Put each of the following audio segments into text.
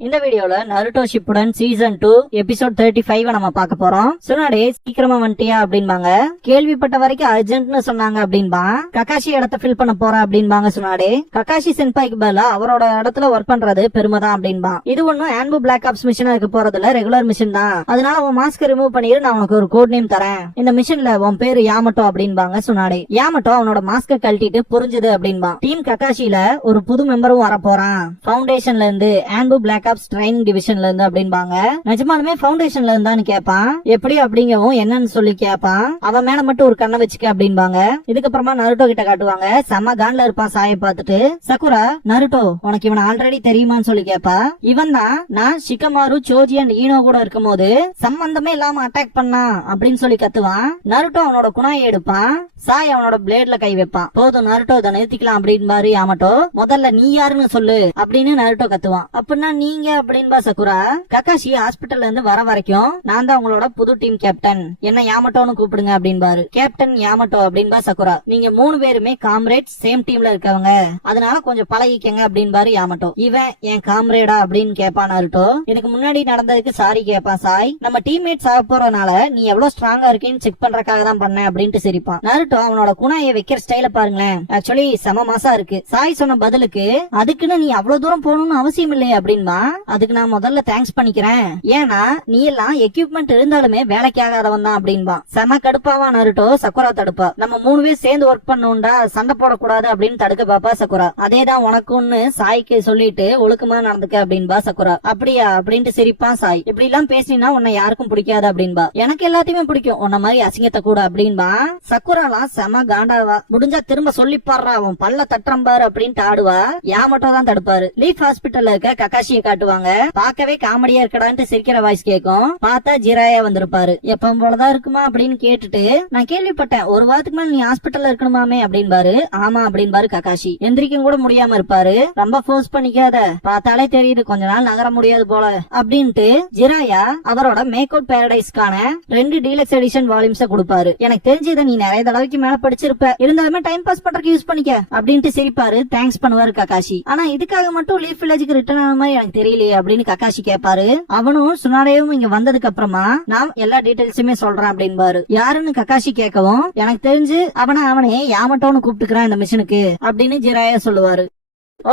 இந்த வீடியோல Naruto Shippuden season 2 episode 35 நம்ம பார்க்க போறோம். சுனாடே சீக்கிரமா வந்துட்டியா அப்படின்பாங்க. கேள்விப்பட்ட வரைக்கும் அர்ஜென்ட்னு சொன்னாங்க அப்படின்பா. ககாஷி இடத்த ஃபில் பண்ண போற அப்படின்பாங்க சுனாடே. ககாஷி சென்பாய்க்கு பதிலா அவரோட இடத்துல ஒர்க் பண்றது பெருமைதான் அப்படின்பா. இது ஒன்னும் ஆன்பு பிளாக் ஆப்ஸ் மிஷனா இருக்க போறதுல ரெகுலர் மிஷன் தான். அதனால உன் மாஸ்க் ரிமூவ் பண்ணிரு, நான் உனக்கு ஒரு கோட் நேம் தரேன். இந்த மிஷன்ல உன் பேரு யாமட்டோ அப்படின்பாங்க சுனாடே. யாமட்டோ அவனோட மாஸ்க கழட்டிட்டு புரிஞ்சுது அப்படின்பா. டீம் ககாஷில ஒரு புது மெம்பரும் வர போறான். ஃபவுண்டேஷன்ல இருந்து ஆன்பு பிளாக் ஆப்ஸ் ட்ரைனிங் டிவிஷன்ல இருந்து அப்படின்பாங்க. நிஜமாலுமே ஃபவுண்டேஷன்ல இருந்தான்னு கேட்பான். எப்படி அப்படிங்கவும் என்னன்னு சொல்லி கேட்பான். அவன் மேல மட்டும் ஒரு கண்ணை வச்சுக்க அப்படின்பாங்க. இதுக்கப்புறமா நருட்டோ கிட்ட காட்டுவாங்க. செம்ம கான்ல இருப்பான் சாயை பார்த்துட்டு. சக்குரா, நருட்டோ உனக்கு இவன் ஆல்ரெடி தெரியுமான்னு சொல்லி கேப்பா. இவன் தான் நான் ஷிகமாரு, சோஜி அண்ட் ஈனோ கூட இருக்கும் போது சம்பந்தமே இல்லாம அட்டாக் பண்ணா அப்படின்னு சொல்லி கத்துவான். நருட்டோ அவனோட குணாயை எடுப்பான். சாய் அவனோட பிளேட்ல கை வைப்பான். போதும் நருட்டோ, இதை நிறுத்திக்கலாம் அப்படின்பாரு யாமட்டோ. முதல்ல நீ யாருன்னு சொல்லு அப்படின்னு நருட்டோ கத்துவான். அப்படின்னா நீங்க அப்படின்பா சக்குரா. ககாஷி ஹாஸ்பிட்டல்ல இருந்து வர வரைக்கும் நான் தான் உங்களோட புது டீம் கேப்டன், என்ன யாமட்டோன்னு கூப்பிடுங்க அப்படின்பாரு. கேப்டன் யாமட்டோ அப்படின்பா சக்குரா. நீங்க 3 பேருமே காம்ரேட்ஸ், சேம் டீம்ல இருக்கவங்க, அதனால கொஞ்சம் பழகிக்கங்க அப்படின்பாரு யாமட்டோ. இவன் என் காம்ரேடா அப்படின்னு கேப்பான் நருட்டோ. இதுக்கு முன்னாடி நடந்ததுக்கு சாரி கேப்பான் சாய். நம்ம டீம்மேட்ஸ் ஆக போறதுனால நீ எவ்வளவு ஸ்ட்ராங்கா இருக்கேன்னு செக் பண்றதுக்காக தான் பண்ண அப்படின்ட்டு சிரிப்பான். நருட்டோ அவனோட குணாயை வைக்கிற ஸ்டைல பாருங்களேன், ஆக்சுவலி செம மாசா இருக்கு. சாய் சொன்ன பதிலுக்கு அதுக்குன்னு நீ அவ்வளவு தூரம் போகணும்னு அவசியம் இல்லையே அப்படின்பா. அதுக்கு நான் முதல்ல தேங்க்ஸ் பண்ணிக்கிறேன், ஏன்னா நீ எல்லாம் எக்யூப்மெண்ட் இருந்தாலுமே வேலைக்கு ஆகாதவன் தான் அப்படின்பா. செம கடுப்பாவா நருட்டோ. சக்குரா தடுப்பா. நம்ம 3 பேர் சேர்ந்து ஒர்க் பண்ணுண்டா, சண்டை போடக்கூடாது அப்படின்னு தடுக்க பாப்பா சக்குரா. அதேதான் உனக்குன்னு சாய்க்கு சொல்லிட்டு ஒழுக்கமா நடந்துக்க அப்படின்பா சக்குரா. அப்படியா அப்படின்ட்டு சிரிப்பான் சாய். இப்படி எல்லாம் பேசினா உன்னை யாருக்கும் பிடிக்காது அப்படின்பா. எனக்கு எல்லாத்தையுமே பிடிக்கும், உன்ன மாதிரி அசிங்கத்தை கூட அப்படின்பா. சக்குராலாம் செம காண்டாவா. முடிஞ்சா திரும்ப சொல்லி பாடுறா, அவன் பல்ல தட்டுறம்பாரு அப்படின்ட்டு ஆடுவா. யாமட்டோ தான் தடுப்பாரு. லீஃப் ஹாஸ்பிட்டல்ல இருக்க ககாஷியை காட்டுவாங்க. பார்க்கவே காமெடியா இருக்கடான்ட்டு சிரிக்கிற வாய்ஸ் கேட்கும். பார்த்தா ஜிராயா வந்திருப்பாரு. எப்பவும் போலதான் இருக்குமா அப்படின்னு கேட்டுட்டு, நான் கேள்விப்பட்டேன் ஒரு வாரத்துக்கு மேல நீ ஹாஸ்பிட்டல்ல இருக்கணுமாமே அப்படின்பாரு. ஆமா அப்படின்பாரு ககாஷி. எந்திரிக்கும் கூட முடியாம இருப்பாரு. ரொம்ப ஃபோர்ஸ் பண்ணிக்காத, பார்த்தாலே தெரியுது கொஞ்ச நாள் நகர முடியாது போல அப்படின்ட்டு ஜிராயா அவரோட மேக் அவுட் பேரடைஸ்க்கான 2 டீலக்ஸ் எடிஷன் வால்யூம்ஸ் கொடுப்பாரு. எனக்கு தெரிஞ்சதை நீ நிறைய தடவைக்கு மேல படிச்சிருப்ப, இருந்தாலுமே டைம் பாஸ் பண்றதுக்கு யூஸ் பண்ணிக்க அப்படின்ட்டு சிரிப்பாரு. தேங்க்ஸ் பண்ணுவாரு ககாஷி. ஆனா இதுக்காக மட்டும் லீஃப் வில்லேஜுக்கு ரிட்டர்ன் ஆன மாதிரி எனக்கு தெரியலையே அப்படின்னு ககாஷி கேட்பாரு. அவனும் சுனாடேவும் இங்க வந்ததுக்கு அப்புறமா நான் எல்லா டீடைல்ஸுமே சொல்றேன் அப்படின்பாரு. யாருன்னு ககாஷி கேட்கவும், எனக்கு தெரிஞ்சு அவனே யாமட்டோன்னு கூப்பிட்டுக்கிறான் இந்த மிஷனுக்கு அப்படின்னு ஜிராயா சொல்லுவாரு.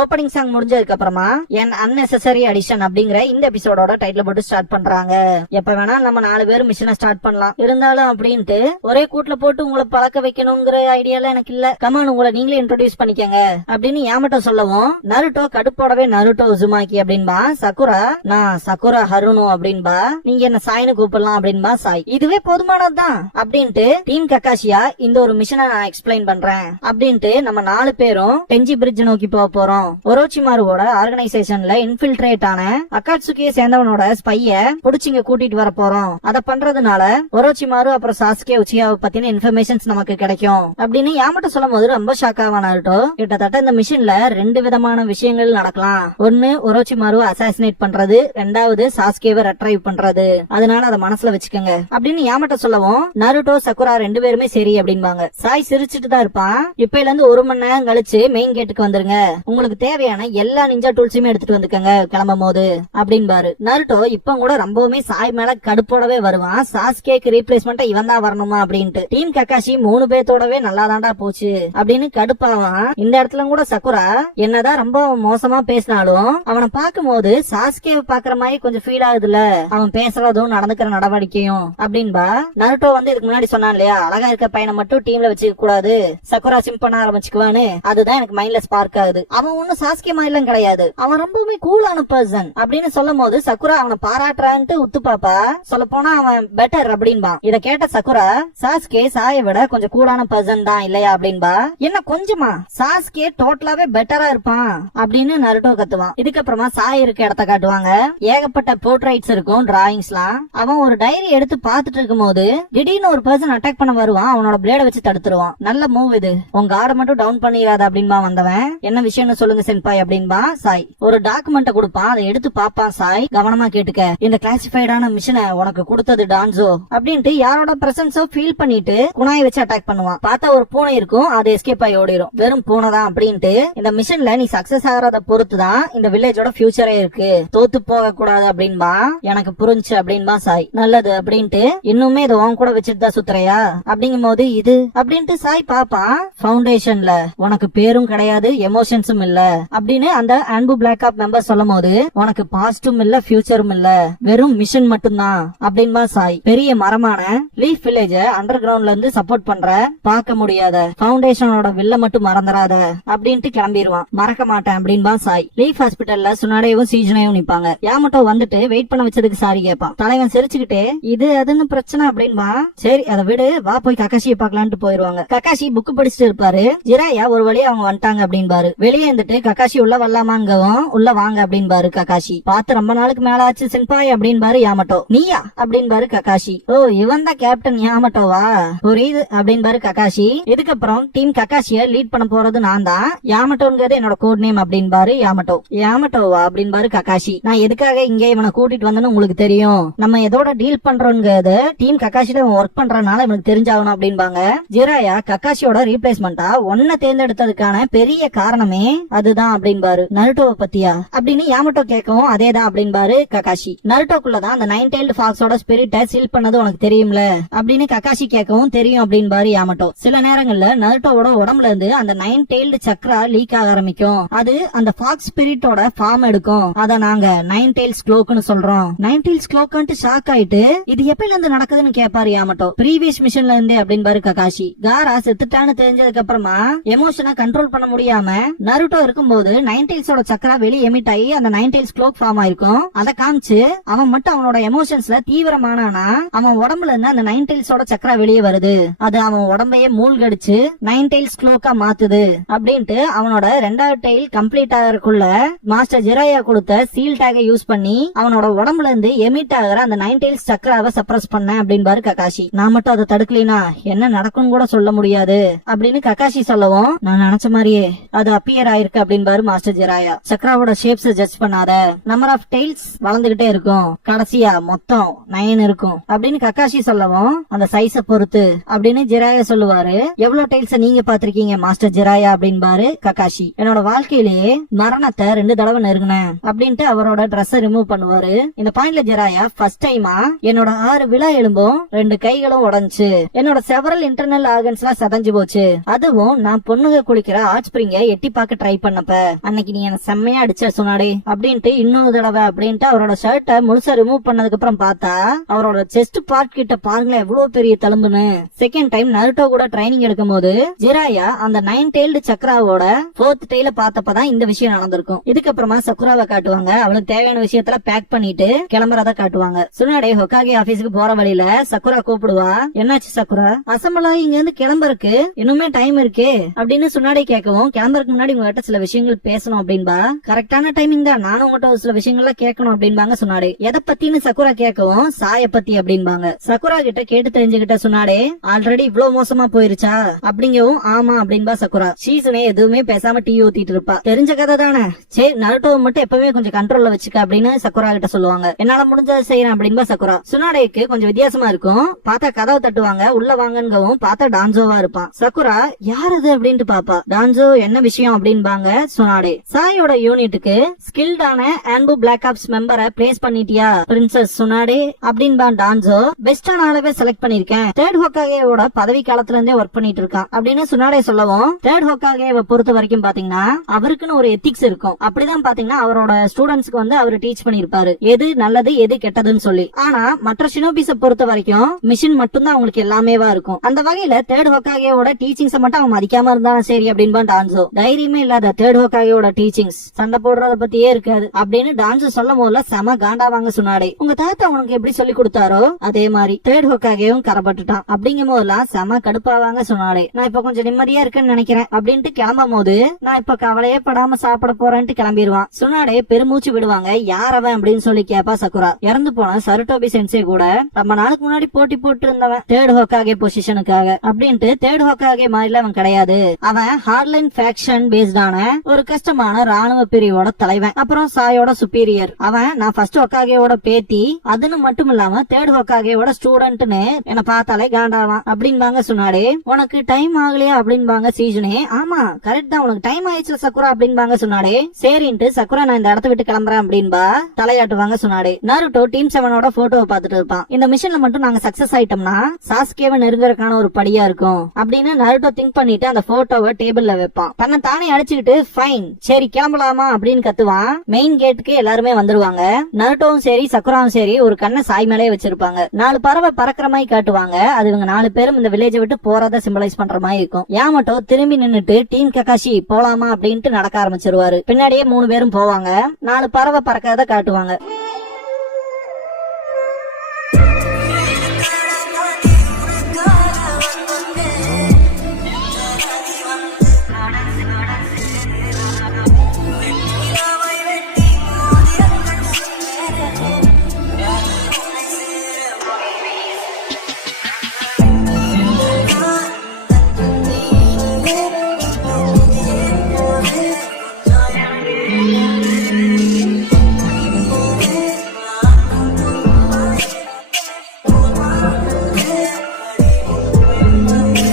ஓப்பனிங் சாங் முடிஞ்சதுக்கு அப்புறமா என் அன்னெசரி அடிஷன் அப்படிங்கிற இந்த எபிசோடோட டைட்டில் போட்டு ஸ்டார்ட் பண்றாங்க. எப்ப வேணா நம்ம 4 பேர் மிஷனை ஸ்டார்ட் பண்ணலாம், இருந்தாலும் அப்படின்ட்டு ஒரே கூட்டுல போட்டு உங்களை பழக்க வைக்கணுங்கிற ஐடியால எனக்கு இல்ல, கமான் உங்களை நீங்களே இன்ட்ரோடியூஸ் பண்ணிக்கங்க அப்படின்னு யாமட்டோ சொல்லவும், நருட்டோ கடுப்போடவே நருட்டோ உசுமாக்கி அப்படின்பா. சக்குரா, நான் சக்குரா ஹருனோ அப்படின்பா. நீங்க என்ன சாய்னு கூப்பிடலாம் அப்படின்பா சாய். இதுவே போதுமானதுதான் அப்படின்ட்டு டீம் ககாஷியா இந்த ஒரு மிஷனை நான் எக்ஸ்பிளைன் பண்றேன் அப்படின்ட்டு நம்ம 4 பேரும் டெஞ்சி பிரிட்ஜ் நோக்கி போக போறோம். ஒரோச்சிமாருவோட ஆர்கனைசேஷன்ல இன்ஃபில்ட்ரேட் ஆன அக்காட்சுகியை சேர்ந்தவனோட ஸ்பைய புடிச்சிங்க கூட்டிட்டு வர போறோம். அத பண்றதுனால ஒரோச்சிமாரு அப்புறம் சாஸ்கே உச்சியாவை பத்தின இன்ஃபர்மேஷன்ஸ் நமக்கு கிடைக்கும் அப்படின்னு யாமட்டோ சொல்லும் போது ரொம்ப ஷாக் ஆவானாருட்டோ. கிட்டத்தட்ட இந்த மிஷன்ல 2 விதமான விஷயங்கள் நடக்கலாம். ஒன்னு ஒரோச்சிமாரு அசாசினேட் பண்றது, 2வது சாஸ்கேவை ரெட்ரைவ் பண்றது. அதனால அதை மனசுல வச்சுக்கோங்க அப்படின்னு யாமட்டோ சொல்லவும், நருட்டோ சக்குரா 2 பேருமே சரி அப்படின்பாங்க. சாய் சிரிச்சுட்டு தான் இருப்பான். இப்பையில இருந்து 1 மணி நேரம் கழிச்சு மெயின் கேட்டுக்கு வந்துருங்க, உங்களுக்கு தேவையான எல்லா நிஞ்சா டூல்ஸுமே எடுத்துட்டு வந்துக்கங்க கிளம்பும் போது அப்படின்பாரு. நருட்டோ இப்ப கூட ரொம்பவுமே சாய் மேல கடுப்போடவே வருவான். சாஸ்கேக்கு ரீப்ளேஸ்மெண்டா இவன் தான் வரணுமா அப்படின்ட்டு. டீம் ககாஷி 3 பேர்த்தோடவே நல்லா தாண்டா போச்சு அப்படின்னு கடுப்பாவான். இந்த இடத்துல கூட சக்குரா என்னதான் ரொம்ப மோசமா பேசினாலும் அவனை பார்க்கும் போது சாஸ்கே பாக்குற மாதிரி கொஞ்சம் ஃபீல் ஆகுதுல, அவன் பேசுறதும் நடந்துக்கிற நடவடிக்கையும் அப்படின்பா. நருட்டோ இதுக்கு முன்னாடி சொன்னான் இல்லையா, அழகா இருக்க பையனை மட்டும் டீம்ல வச்சுக்க கூடாது, சக்குரா சிம் பண்ண ஆரம்பிச்சுக்குவான்னு. அதுதான் எனக்கு மைண்ட்ல ஸ்பார்க் ஆகுது. அவன் ஒன்னும் சாஸ்கே மாதிரிலாம் கிடையாது, அவன் ரொம்பவுமே கூலான பர்சன் அப்படின்னு சொல்லும் போது சக்குரா அவனை பாராட்டுறான்ட்டு உத்து பாப்பா. சொல்ல போனா அவன் பெட்டர் அப்படின்பா. இத கேட்ட சக்குரா, சாஸ்கே சாயை விட கொஞ்சம் கூலான பர்சன் தான் இல்லையா அப்படின்பா. என்ன கொஞ்சமா, சாஸ்கே டோட்டலாவே பெட்டரா இருப்பான் அப்படின்னு நருட்டோ கத்துவான். இதுக்கப்புறமா சாய் இருக்க இடத்த காட்டுவாங்க. ஏகப்பட்ட போர்ட்ரைட்ஸ் இருக்கும், டிராயிங்ஸ்லாம். அவன் ஒரு டைரி எடுத்து பாத்துட்டு இருக்கும் போது திடீர்னு ஒரு பர்சன் அட்டாக் பண்ண வருவான். அவனோட பிளேட வச்சு தடுத்துருவான். நல்ல மூவ் இது, உங்க கார்டை மட்டும் டவுன் பண்ணிடாத அப்படின்பா வந்தவன். என்ன விஷயம்னு சொல்லுங்க சென்பாய் அப்படின்பா சாய். ஒரு டாக்குமெண்ட்டை கொடுப்பான், அதை எடுத்து பாப்பான் சாய். கவனமா கேட்டுக்க, இந்த கிளாசிஃபைடான மிஷனை உனக்கு கொடுத்தது டான்சோ அப்படின்ட்டு யாரோட பிரசன்ஸோ ஃபீல் பண்ணிட்டு குணாயை வச்சு அட்டாக் பண்ணுவான். பார்த்தா ஒரு பூனை இருக்கும், அது எஸ்கேப் ஆகி ஓடிடும். வெறும் பூனை தான் அப்படின்ட்டு இந்த மிஷன்ல நீ சக்சஸ் ஆகிறத பொறுத்து தான் இந்த வில்லேஜோட ஃபியூச்சரே இருக்கு, தோத்து போக கூடாது அப்படின்பா. எனக்கு புரிஞ்சு அப்படின்பா சாய். நல்லது அப்படின்ட்டு இன்னுமே இதை உன் கூட வச்சுட்டு தான் சுத்துறையா அப்படிங்கும் போது இது அப்படின்ட்டு சாய் பாப்பா. ஃபவுண்டேஷன்ல உனக்கு பேரும் கிடையாது, எமோஷன்ஸும் இல்ல அப்படின்னு அந்த அன்பு பிளாக் ஆப் மெம்பர் சொல்லும் போது உனக்கு பாஸ்டும் இல்ல ஃபியூச்சரும் இல்ல, வெறும் மிஷன் மட்டும்தான் அப்படின்பா சாய். பெரிய மரமான லீஃப் வில்லேஜ அண்டர் கிரவுண்ட்ல இருந்து சப்போர்ட் பண்ற பார்க்க முடியாத ஃபவுண்டேஷனோட வில்ல மட்டும் மறந்துடாத அப்படின்ட்டு கிளம்பிடுவான். மறக்க மாட்டேன் அப்படின்பா சாய். லீஃப் ஹாஸ்பிட்டல்ல சுனாடேவும் சீஜனையும் நிப்பாங்க. யாமட்டோ வந்துட்டு வெயிட் பண்ண வச்சதுக்கு சாரி கேட்பான். தலைவன் சிரிச்சுக்கிட்டே இது அதுன்னு பிரச்சனை அப்படின்பா. சரி அதை விடு, வா போய் கக்காஷியை பாக்கலான்ட்டு போயிருவாங்க. கக்காஷி புக் படிச்சுட்டு இருப்பாரு. ஜிராயா ஒரு வழியா அவங்க வந்துட்டாங்க அப்படின்பாரு. வெளியே இருந்துட்டு கக்காஷி உள்ள வரலாமாங்கவும் உள்ள வாங்க அப்படின்பாரு கக்காஷி. பார்த்து ரொம்ப நாளுக்கு மேல ஆச்சு சென்பாய் அப்படின்பாரு யாமட்டோ. நீயா அப்படின்பாரு கக்காஷி. ஓ இவன் தான் கேப்டன் யாமட்டோவா, புரியுது அப்படின்பாரு கக்காஷி. இதுக்கப்புறம் டீம் கக்காஷிய லீட் பண்ண போறது நான் தான். யாமட்டோங்கிறது என்னோட கோட் நேம் அப்படின்பாரு யாமட்டோ. யாமட்டோவா அப்படின்பாரு கக்காஷி. நான் எதுக்காக இங்க இவனை கூட்டிட்டு வந்தேன்னு உங்களுக்கு தெரியும். நம்ம எதோட டீல் பண்றோங்கிறது டீம் கக்காஷில ஒர்க் பண்றதுனால இவனுக்கு தெரிஞ்சாகணும் அப்படின்பாங்க. ஜிராயா கக்காஷியோட ரீப்ளேஸ்மெண்டா ஒன்ன தேர்ந்தெடுத்ததுக்கான பெரிய காரணமே அதுதான் அப்படின்பாரு. நருட்டோவை பத்தியா அப்படின்னு யாமட்டோ கேட்கவும் அதேதான் அப்படின்பாரு கக்காஷி. நருட்டோக்குள்ளதான் அந்த 9 tailed ஃபாக்ஸோட ஸ்பிரிட்டை சீல் பண்ணது உனக்கு தெரியும்ல அப்படின்னு கக்காஷி கேட்கவும் தெரியும் அப்படின்பாரு யாமட்டோ. சில நேரங்கள்ல நருட்டோவோட உடம்புல இருந்து அந்த 9 tailed சக்ரா லீக் ஆக ஆரம்பிக்கும். அது அந்த ஃபாக்ஸ் ஸ்பிரிட்டோட ஃபார்ம் எடுக்கும். அத நாங்க 9 tails cloakனு சொல்றோம். 9 tails cloakன்ட்டு ஷாக் ஆயிட்டு இது எப்பயில இருந்து நடக்குதுன்னு கேட்பாரு யாமட்டோ. ப்ரீவியஸ் மிஷன்ல இருந்தே அப்படின்பாரு கக்காஷி. காரா செத்துட்டான்னு தெரிஞ்சதுக்கு அப்புறமா எமோஷனை கண்ட்ரோல் பண்ண முடியாம நருட்டோ இருக்கும்போது 9 tailsோட சக்ரா வெளியே எமிட் ஆகி அந்த 9 tails cloak ஃபார்ம் ஆயிருக்கும். அத காமிச்சு அவன் மட்டும் அவனோட எமோஷன்ஸ்ல தீவிரமானானா அவன் உடம்புல இருந்து அந்த 9 tailsோட சக்ரா வெளியே வருது. அது அவன் உடம்பையே மூழ்கடிச்சு 9 tails cloak-ஆ மாத்துது அப்படின்ட்டு அவனோட 2வது டெயில் கம்ப்ளீட் ஆகிறதுக்குள்ள மாஸ்டர் ஜிராயா கொடுத்த சீல் டேகை யூஸ் பண்ணி அவனோட உடம்புல இருந்து எமிட் ஆகிற அந்த 9 tails சக்ராவை சப்ரஸ் பண்ண அப்படின்பாரு கக்காஷி. நான் மட்டும் அதை தடுக்கலினா என்ன நடக்கும் கூட சொல்ல முடியாது அப்படின்னு கக்காஷி சொல்லவும் நான் நினைச்ச மாதிரியே அது அப்பியர் ஆயிருக்கு அப்படின்பாரு மாஸ்டர் ஜிராயா. சக்ராவோட ஷேப்ஸ் ஜட்ஜ் பண்ணாத, நம்பர் ஆஃப் டெயில்ஸ் வளர்ந்துகிட்டே இருக்கும், கடைசியா மொத்தம் 9 இருக்கும் அப்படின்னு கக்காஷி சொல்லவும் அந்த சைஸ பொறுத்து அப்படின்னு ஜிராயா சொல்லுவாரு. எவ்வளவு டெயில்ஸ் நீங்க பாத்திருக்கீங்க மாஸ்டர் ஜிராயா அப்படின்பாரு கக்காஷி. என்னோட வாழ்க்கையிலேயே மரணத்தை 2 தடவை நெருங்கினேன் அப்படின்ட்டு அவரோட ட்ரெஸ் ரிமூவ் பண்ணுவாரு. இந்த பாயிண்ட்ல ஜிராயா ஃபர்ஸ்ட் டைமா என்னோட 6 விழா எலும்பும் 2 கைகளும் உடஞ்சு என்னோட செவரல் இன்டர்னல் ஆர்கன்ஸ் எல்லாம் சதஞ்சு போச்சு. அதுவும் நான் பொண்ணுங்க குளிக்கிற ஹாட் ஸ்பிரிங்க எட்டி பார்க்க ட்ரை பண்ணப்ப அன்னைக்கு நீ எனக்கு செம்மையா அடிச்ச சொன்னாடே அப்படின்ட்டு இன்னொரு தடவை அப்படின்ட்டு அவரோட ஷர்ட்டை முழுசா ரிமூவ் பண்ணதுக்கு அப்புறம் பார்த்தா அவரோட செஸ்ட் பார்ட் கிட்ட பாருங்களேன் எவ்வளவு பெரிய தழும்புன்னு. செகண்ட் டைம் நருட்டோ கூட ட்ரைனிங் எடுக்கும் போது ஜிராயா அந்த 9 tailed சக்ராவோட 4th டெயில பார்த்தப்பதான் இந்த விஷயம் நடந்திருக்கும். இதுக்கப்புறமா சக்குராவை காட்டுவாங்க. அவளுக்கு தேவையான விஷயத்துல பேக் பண்ணிட்டு கிளம்புறத காட்டுவாங்க. சுனாடே ஹொக்காகே ஆபீஸுக்கு போற வழியில சக்குரா கூப்பிடுவா. என்னாச்சு சக்குரா, அசம்பலா இங்க இருந்து கிளம்புறக்கு இன்னுமே டைம் இருக்கே அப்படின்னு சுனாடே கேட்கவும் கிளம்புறதுக்கு முன்னாடி உங்ககிட்ட சில விஷயங்கள் பேசணும் அப்படின்பா. கரெக்டான டைமிங் தான், நானும் உங்ககிட்ட சில விஷயங்கள்லாம் கேட்கணும் அப்படின்பாங்க சுனாடே. எதை பத்தின்னு சக்குரா கேட்கவும் சாய பத்தி அப்படின்பாங்க. சக்குரா கிட்ட கேட்டு தெரிஞ்சுக்கிட்ட சுனாடே ஆல்ரெடி இவ்வளவு மோசமா போயிருச்சா அப்படிங்கவும் ஆமா அப்படின்பா சக்குரா. சீசனே எதுவுமே பேசாம டீ ஊத்திட்டு இருப்பா. தெரிஞ்ச கதை தானே, சரி நருட்டோவை மட்டும் எப்பவுமே கொஞ்சம் கண்ட்ரோல்ல வச்சுக்க அப்படின்னு சக்குரா கிட்ட சொல்லுவாங்க. என்னால முடிஞ்சதை செய்யறேன் அப்படின்பா சக்குரா. சுனாடேக்கு கொஞ்சம் வித்தியாசமா இருக்கும். பார்த்தா கதவை தட்டுவாங்க, உள்ள வாங்கங்கவும் பார்த்தா டான்சோவா இருப்பான். சக்குரா யார் அது அப்படின்ட்டு பாப்பா. டான்சோ என்ன விஷயம் அப்படின்பாங்க சுனாடே. சாயோட யூனிட்டுக்கு ஸ்கில்டான ஆன்பு பிளாக் ஆப்ஸ் மெம்பரை பிளேஸ் பண்ணிட்டியா பிரின்சஸ் சுனாடே அப்படின்பா டான்சோ. பெஸ்டான ஆளவே செலக்ட் பண்ணிருக்கேன், 3rd ஹோக்காகேவோட பதவி காலத்துல இருந்தே ஒர்க் பண்ணிட்டு இருக்கான் அப்படின்னு சுனாடே சொல்லவும் 3rd ஹோக்காகேவை பொறுத்த வரைக்கும் பாத்தீங்கன்னா அவருக்குன்னு ஒரு எத்திக்ஸ் இருக்கும். அப்படிதான் பாத்தீங்கன்னா அவரோட ஸ்டூடெண்ட்ஸ்க்கு வந்து அவர் டீச் பண்ணிருப்பாரு எது நல்லது எது கெட்டதுன்னு சொல்லி. ஆனா மற்ற ஷினோபிஸ பொறுத்த வரைக்கும் மிஷின் மட்டும்தான் அவங்களுக்கு எல்லாமேவா இருக்கும். அந்த வகையில 3rd ஹோக்காகேவோட டீச்சிங்ஸ் மட்டும் அவன் மதிக்காம இருந்தாலும் சரி அப்படின்பா டான்சோ. தைரியமே இல்லாத 3rd ஹோக்காகேவோட டீச்சிங்ஸ் சண்டை போடுறத பத்தியே இருக்காது அப்படின்னு டான்சோ சொல்லும் போதுல செம காண்டாவாங்க சுனாடே. உங்க தாத்தா உனக்கு எப்படி சொல்லி கொடுத்தாரோ அதே மாதிரி 3rd ஹோக்காகேவும் கரப்பட்டுட்டான் அப்படிங்கும் போதெல்லாம் செம கடுப்பாவாங்க சுனாடே. நான் இப்ப கொஞ்சம் நிம்மதியா இருக்குன்னு நினைக்கிறேன் அப்படின்ட்டு கிளம்பும் போது நான் இப்ப கவலையே படாம சாப்பிட போறேன்ட்டு கிளம்பிடுவான். சுனாடே பெருமூச்சு விடுவாங்க. யார் அவன் அப்படின்னு சொல்லி கேப்பா சக்குரா. இறந்து போன சருட்டோபி சென்சே கூட ரொம்ப நாளுக்கு முன்னாடி போட்டி போட்டு இருந்தவன் 3rd ஹோக்காகே பொசிஷனுக்காக அப்படின்ட்டு 3rd ஹோக்காகே மாதிரில அவன் கிடையாது. அவன் ஹார்ட்லைன் ஃபேக்ஷன் பேஸ்டான இருக்கான ஒரு கஷ்டமான ராணுவ பிரிவோட தலைவன். அப்புறம் சாயோட சுப்பீரியர். அவன் நான் ஃபர்ஸ்ட் ஒக்காகையோட பேத்தி, அதுன்னு மட்டும் இல்லாம தேர்ட் ஒக்காகையோட ஸ்டூடெண்ட்னு என்ன பார்த்தாலே காண்டாவான் அப்படின்பாங்க சொன்னாடே. உனக்கு டைம் ஆகலையா அப்படின்பாங்க சீஜனே. ஆமா கரெக்ட் தான், உனக்கு டைம் ஆயிடுச்சு சக்குரா அப்படின்பாங்க சொன்னாடே. சரின்ட்டு சக்குரா நான் இந்த இடத்த விட்டு கிளம்புறேன் அப்படின்பா தலையாட்டுவாங்க சொன்னாடே. நருட்டோ டீம் 7ஓட போட்டோவை பார்த்துட்டு இருப்பான். இந்த மிஷன்ல மட்டும் நாங்க சக்சஸ் ஆயிட்டோம்னா சாஸ்கேவை நெருங்கறதுக்கான ஒரு படியா இருக்கும் அப்படின்னு நருட்டோ திங்க் பண்ணிட்டு அந்த போட்டோவை டேபிள்ல வைப்பான். தன்னை தானே அடிச்சுக்கிட்டு ஃபைன் சரி கிளம்பலாமா அப்படின்னு கத்துவான். மெயின் கேட்டுக்கு எல்லாருமே வந்துருவாங்க. நருட்டோவும் சரி சக்குராவும் சரி ஒரு கண்ணை சாய் மேலே வச்சிருப்பாங்க. 4 பறவை பறக்கிற மாதிரி காட்டுவாங்க. அது இவங்க 4 பேரும் இந்த வில்லேஜை விட்டு போறத சிம்பலைஸ் பண்ற மாதிரி இருக்கும். யாமட்டோ திரும்பி நின்னுட்டு டீம் ககாஷி போலாமா அப்படின்ட்டு நடக்க ஆரம்பிச்சிருவாரு. பின்னாடியே 3 பேரும் போவாங்க. 4 பறவை பறக்கிறத காட்டுவாங்க.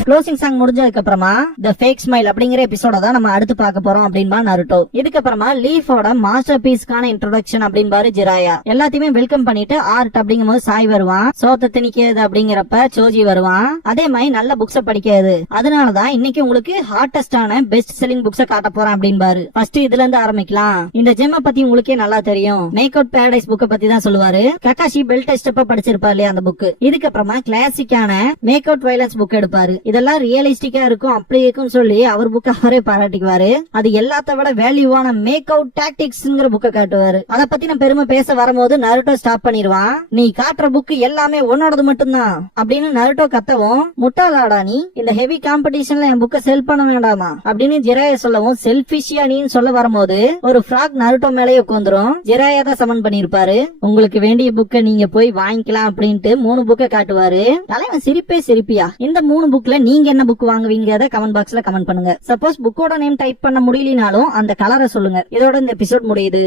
க்ளோசிங் சாங் முடிஞ்சதுக்கு அப்புறமா தி ஃபேக் ஸ்மைல் அப்படிங்கிற எபிசோட தான் நம்ம அடுத்து பார்க்க போறோம் அப்படின்பா நருட்டோ. இதுக்கப்புறமா லீஃபோட மாஸ்டர் பீஸ்க்கான இன்ட்ரோடக்ஷன் அப்படின்பாரு ஜிராயா. எல்லாத்தையுமே வெல்கம் பண்ணிட்டு ஆர்ட் அப்படிங்கும் போது சாய் வருவான். சோத்த திணிக்கிறது அப்படிங்கிறப்ப சோஜி வருவான். அதே மாதிரி நல்ல புக்ஸ படிக்கிறது. அதனாலதான் இன்னைக்கு உங்களுக்கு ஹார்டஸ்டான பெஸ்ட் செல்லிங் புக்ஸ காட்ட போறேன் அப்படின்பாரு. ஃபர்ஸ்ட் இதுல இருந்து ஆரம்பிக்கலாம். இந்த ஜெம்ம பத்தி உங்களுக்கே நல்லா தெரியும். மேக் அவுட் பேரடைஸ் புக்க பத்தி தான் சொல்லுவாரு. ககாஷி பெல் டெஸ்ட் படிச்சிருப்பாரு இல்லையா அந்த புக். இதுக்கப்புறமா கிளாசிக்கான மேக் அவுட் வயலன்ஸ் புக் எடுப்பாரு. இதெல்லாம் ரியலிஸ்டிக்கா இருக்கும் அப்படி இருக்குன்னு சொல்லி அவர் புக்க அவரே பாராட்டிக்குவாரு. அது எல்லாத்த விட வேல்யூவான மேக் அவுட் டாக்டிக்ஸ்ங்கிற புக்க காட்டுவாரு. அத பத்தி நான் பெருமை பேச வரும்போது நருட்டோ ஸ்டாப் பண்ணிடுவான். நீ காட்டுற புக் எல்லாமே உன்னோடது மட்டும்தான் அப்படின்னு நருட்டோ கத்தவும், முட்டாளாடா நீ இந்த ஹெவி காம்படிஷன்ல என் புக்க செல் பண்ண வேண்டாமா அப்படின்னு ஜிராயா சொல்லவும், செல்பிஷியா நீன்னு சொல்ல வரும்போது ஒரு ஃப்ராக் நருட்டோ மேலேயே உட்காந்துரும். ஜிராயா தான் சமன் பண்ணிருப்பாரு. உங்களுக்கு வேண்டிய புக்க நீங்க போய் வாங்கிக்கலாம் அப்படின்ட்டு 3 புக்க காட்டுவாரு. தலைவன் சிரிப்பே சிரிப்பியா. இந்த 3 புக்ல நீங்க என்ன புக் வாங்குவீங்க கமெண்ட் பாக்ஸ்ல கமெண்ட் பண்ணுங்க. சப்போஸ் புக்கோட நேம் டைப் பண்ண முடியலனாலும் அந்த கலரை சொல்லுங்க. இதோட இந்த எபிசோட் முடியுது.